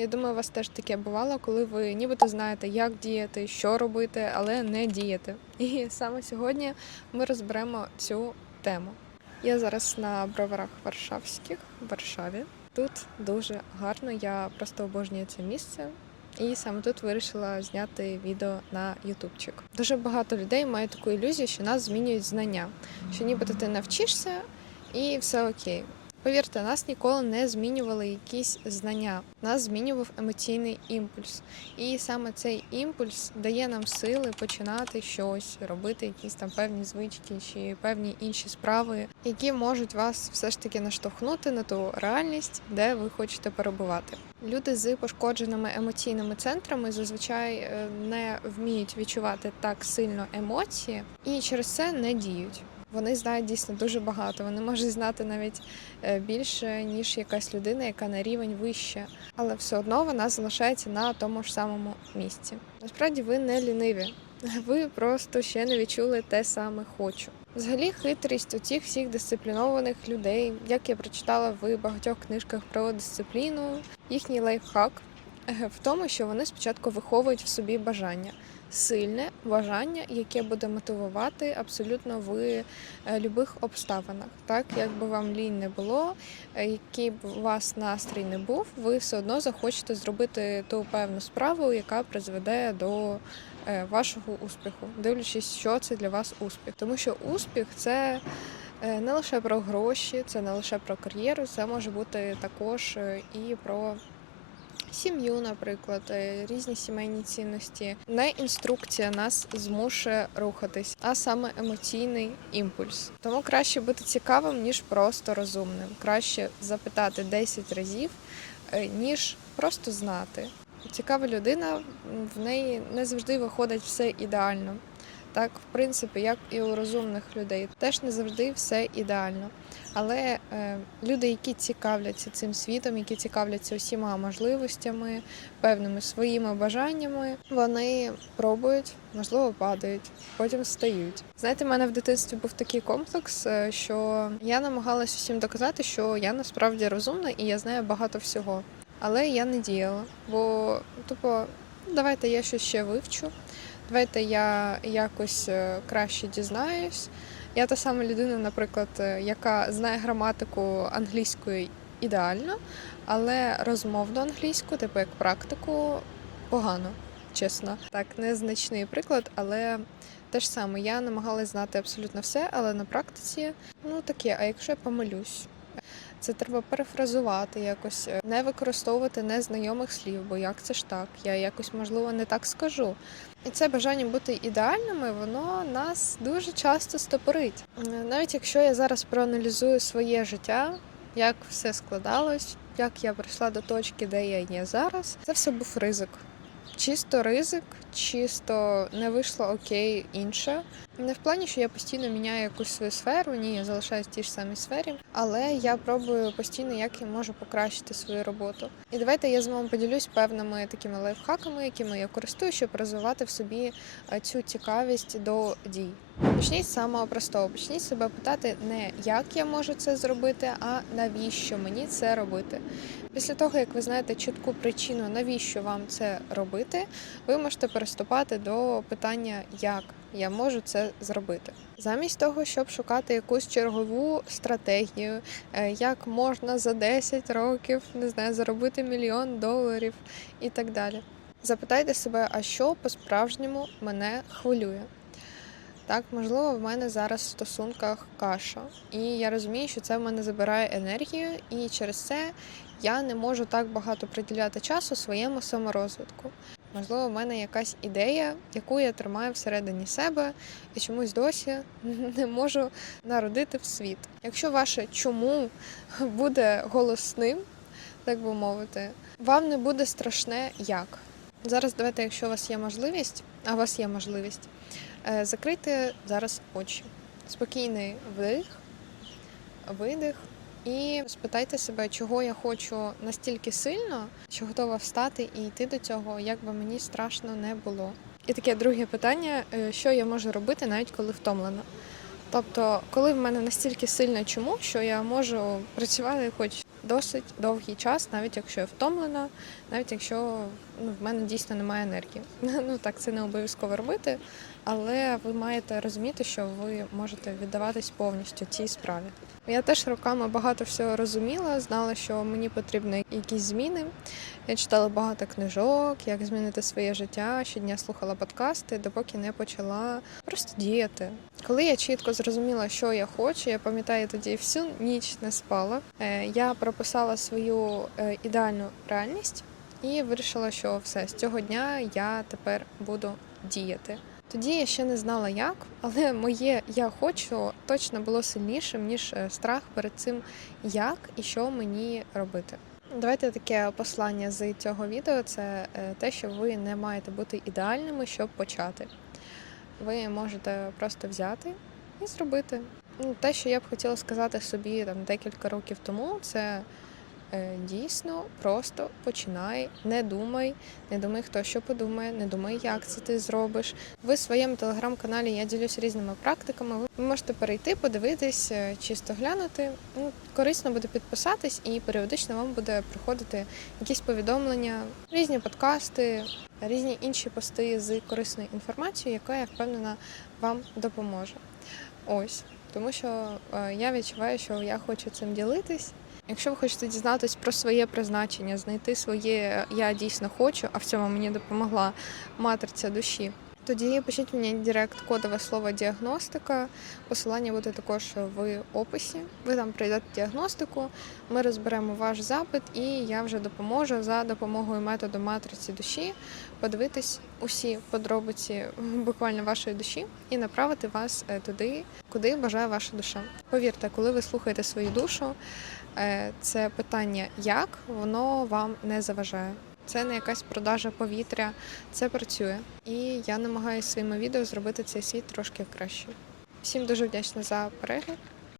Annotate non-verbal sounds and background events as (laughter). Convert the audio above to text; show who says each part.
Speaker 1: Я думаю, у вас теж таке бувало, коли ви нібито знаєте, як діяти, що робити, але не діяти. І саме сьогодні ми розберемо цю тему. Я зараз на броварах Варшавських в Варшаві. Тут дуже гарно, я просто обожнюю це місце. І саме тут вирішила зняти відео на ютубчик. Дуже багато людей мають таку ілюзію, що нас змінюють знання, що нібито ти навчишся і все окей. Повірте, нас ніколи не змінювали якісь знання. Нас змінював емоційний імпульс. І саме цей імпульс дає нам сили починати щось, робити якісь там певні звички чи певні інші справи, які можуть вас все ж таки наштовхнути на ту реальність, де ви хочете перебувати. Люди з пошкодженими емоційними центрами зазвичай е, не вміють відчувати так сильно емоції і через це не діють. Вони знають дійсно дуже багато. Вони можуть знати навіть е, більше, ніж якась людина, яка на рівень вище, але все одно вона залишається на тому ж самому місці. Насправді ви не ліниві. (laughs) Ви просто ще не відчули те саме хочу. Взагалі, хитрість у цих всіх дисциплінованих людей, як я прочитала в багатьох книжках про дисципліну, їхній лайфхак е, в тому, що вони спочатку виховують в собі бажання. Сильне бажання, яке буде мотивувати абсолютно в е, любих обставинах. Так, як би вам лінь не було, е, який б у вас настрій не був, ви все одно захочете зробити ту певну справу, яка призведе до е, вашого успіху, дивлячись, що це для вас успіх. Тому що успіх це не лише про гроші, це не лише про кар'єру, це може бути також і про сім'ю, наприклад, е, різні сімейні цінності. Не інструкція нас змушує рухатись, а саме емоційний імпульс. Тому краще бути цікавим, ніж просто розумним. Краще запитати 10 разів, е, ніж просто знати. Цікава людина, в неї не завжди виходить все ідеально. Так, в принципі, як і у розумних людей, теж не завжди все ідеально. Але е, люди, які цікавляться цим світом, які цікавляться усіма можливостями, певними своїми бажаннями, вони пробують, можливо, падають, потім встають. Знаєте, в мене в дитинстві був такий комплекс, е, що я намагалась усім доказати, що я насправді розумна і я знаю багато всього. Але я не діяла, бо тупо давайте я щось ще вивчу. Давайте я якось е, краще дізнаюсь. Я та сама людина, наприклад, е, яка знає граматику англійської ідеально, але розмовну англійську, типу як практику, погано, чесно. Так, незначний приклад, але те ж саме, я намагалась знати абсолютно все, але на практиці ну таке, а якщо я помилюсь? Це треба перефразувати якось, е, не використовувати незнайомих слів, бо як це ж так? Я якось можливо не так скажу. І це бажання бути ідеальними, воно нас дуже часто стопорить. Е, Навіть якщо я зараз проаналізую своє життя, як все складалось, як я прийшла до точки, де я є зараз, це все був ризик. Чисто ризик, чисто не вийшло окей інше. Не в плані, що я постійно міняю якусь свою сферу, ні, я залишаюсь в тій ж самій сфері, але я пробую постійно, як я можу покращити свою роботу. І давайте я з вами поділюсь певними такими лайфхаками, якими я користуюсь, щоб розвивати в собі е, цю цікавість до дій. Почніть з самого простого. Почніть себе питати не як я можу це зробити, а навіщо мені це робити. Після того, як ви знаєте чітку причину, навіщо вам це робити, ви можете переступати до питання, як я можу це зробити. Замість того, щоб шукати якусь чергову стратегію, е, як можна за 10 років не знаю, заробити мільйон доларів і так далі. Запитайте себе, а що по-справжньому мене хвилює. Так, можливо, в мене зараз в стосунках каша, і я розумію, що це в мене забирає енергію, і через це я не можу так багато приділяти часу своєму саморозвитку. Можливо, в мене якась ідея, яку я тримаю всередині себе і чомусь досі (laughs) не можу народити в світ. Якщо ваше чому буде голосним, так би мовити, вам не буде страшне як. Зараз давайте, якщо у вас є можливість, а у вас є можливість, е, закрийте зараз очі. Спокійний вдих, видих. І спитайте себе, чого я хочу настільки сильно, що готова встати і йти до цього, як би мені страшно не було. І таке друге питання: е, що я можу робити, навіть коли втомлена. Тобто, коли в мене настільки сильне чому, що я можу працювати хоч досить довгий час, навіть якщо я втомлена, навіть якщо ну, в мене дійсно немає енергії. (laughs) Ну так це не обов'язково робити, але ви маєте розуміти, що ви можете віддаватись повністю цій справі. Я теж роками багато всього розуміла, знала, що мені потрібні якісь зміни. Я читала багато книжок, як змінити своє життя. Щодня слухала подкасти, допоки не почала просто діяти. Коли я чітко зрозуміла, що я хочу, я пам'ятаю тоді всю ніч не спала. Е, Я прописала свою е, ідеальну реальність і вирішила, що все з цього дня я тепер буду діяти. Тоді я ще не знала як, але моє я хочу точно було сильнішим ніж е, страх перед цим, як і що мені робити. Давайте таке послання з цього відео це е, те, що ви не маєте бути ідеальними, щоб почати. Ви можете просто взяти і зробити. Ну, Те, що я б хотіла сказати собі там декілька років тому, це дійсно просто починай, не думай, не думай, хто що подумає, не думай, як це ти зробиш. Ви в своєму телеграм-каналі я ділюсь різними практиками. Ви можете перейти, подивитись, е, чисто глянути. Ну, корисно буде підписатись, і періодично вам буде приходити якісь повідомлення, різні подкасти, різні інші пости з корисною інформацією, яка я впевнена вам допоможе. Ось тому, що е, я відчуваю, що я хочу цим ділитись. Якщо ви хочете дізнатись про своє призначення, знайти своє я дійсно хочу, а в цьому мені допомогла матриця душі. Тоді пишіть мені директ кодове слово діагностика. Посилання буде також в описі. Ви там пройдете діагностику, ми розберемо ваш запит, і я вже допоможу за допомогою методу матриці душі подивитись усі подробиці буквально вашої душі і направити вас е, туди, куди бажає ваша душа. Повірте, коли ви слухаєте свою душу, е, це питання як воно вам не заважає. Це не якась продажа повітря, це працює. І я намагаюся своїми відео зробити цей світ трошки краще. Всім дуже вдячна за перегляд.